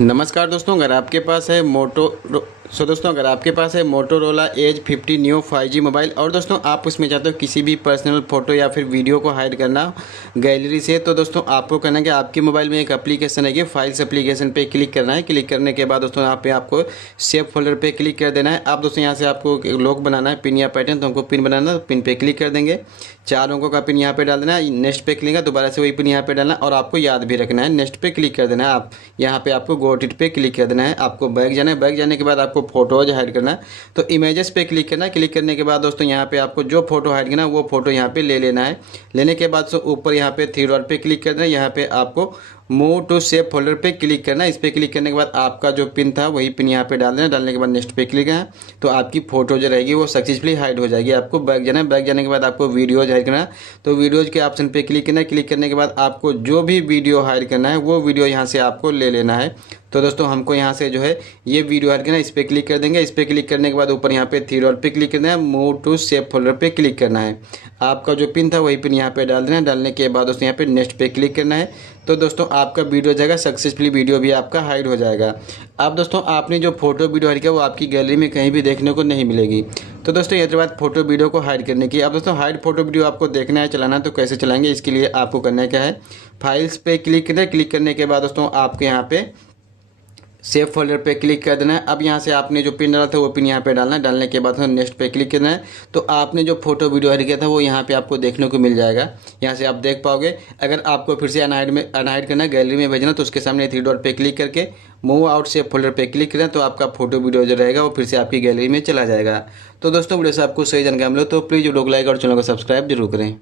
नमस्कार दोस्तों, अगर आपके पास है अगर आपके पास है Motorola as 50 new 5G mobile और दोस्तों आप उसमें चाहते हो किसी भी पर्सनल फ़ोटो या फिर वीडियो को हाइड करना गैलरी से, तो दोस्तों आपको करना है कि आपके मोबाइल में एक एप्लीकेशन है कि फाइल्स एप्लीकेशन पे क्लिक करना है। क्लिक करने के बाद दोस्तों यहाँ पे आपको सेव फोल्डर पे क्लिक कर देना है। आप दोस्तों यहाँ से आपको लॉक बनाना है, पिन या पैटर्न, तो हमको पिन बनाना है, तो पिन पे क्लिक कर देंगे। 4 अंकों का पिन यहाँ पे डाल देना है। नेक्स्ट पे क्लिक है, दोबारा से वही पिन यहाँ पे डालना है और आपको याद भी रखना है। नेक्स्ट पे क्लिक कर देना है। आप यहाँ पे आपको गॉट इट पे क्लिक कर देना है। आपको बैक जाना है। बैक जाने के बाद आपको फोटोज हाइड करना है, तो इमेजेस पे क्लिक करना है। क्लिक करने के बाद दोस्तों यहाँ पे आपको जो फोटो हाइड करना है वो फोटो यहाँ पे ले लेना है। लेने के बाद ऊपर यहाँ पे 3 डॉट पे क्लिक कर देना है। यहाँ पे आपको मूव टू सेव फोल्डर पे क्लिक करना है। इस पे क्लिक करने के बाद आपका जो पिन था वही पिन यहाँ पे डाल देना। डालने के बाद नेक्स्ट पे क्लिक है, तो आपकी फोटो जो रहेगी वो सक्सेसफुली हाइड हो जाएगी। आपको बैक जाना है। बैक जाने के बाद आपको वीडियोज हाइड करना है, तो वीडियोज के ऑप्शन पे क्लिक करना है। क्लिक करने के बाद आपको जो भी वीडियो हाइड करना है वो वीडियो यहाँ से आपको ले लेना है। तो दोस्तों हमको यहाँ से जो है ये वीडियो हाइड करना है। इस पर क्लिक कर देंगे। इस पर क्लिक करने के बाद ऊपर यहाँ पे 3 डॉट पे क्लिक करना है। मूव टू सेव फोल्डर पे क्लिक करना है। आपका जो पिन था वही पिन यहाँ पे डाल देना है। डालने के बाद दोस्तों यहाँ पे नेक्स्ट पे क्लिक करना है, तो दोस्तों आपका वीडियो जाएगा सक्सेसफुली, वीडियो भी आपका हाइड हो जाएगा। अब दोस्तों आपने जो फोटो वीडियो हाइड किया वो आपकी गैलरी में कहीं भी देखने को नहीं मिलेगी। तो दोस्तों ये बात फोटो वीडियो को हाइड करने की। अब दोस्तों हाइड फोटो वीडियो आपको देखना है, चलाना है, तो कैसे चलाएंगे इसके लिए आपको करना है क्या है, फाइल्स पे क्लिक करना है। क्लिक करने के बाद दोस्तों आपके यहाँ पे सेव फोल्डर पे क्लिक कर देना है। अब यहाँ से आपने जो पिन डाला था वो पिन यहाँ पे डालना है। डालने के बाद नेक्स्ट पे क्लिक करना है, तो आपने जो फोटो वीडियो हाइड किया था वो यहाँ पे आपको देखने को मिल जाएगा। यहाँ से आप देख पाओगे। अगर आपको फिर से अनहाइड करना है, गैलरी में भेजना, तो उसके सामने 3 डॉट पे क्लिक करके मूव आउट सेव फोल्डर पे क्लिक करना, तो आपका फोटो वीडियो जो रहेगा वो फिर से आपकी गैलरी में चला जाएगा। तो दोस्तों वीडियो से आपको सही जानकारी मिले तो प्लीज़ वीडियो को लाइक और चैनल को सब्सक्राइब जरूर करें।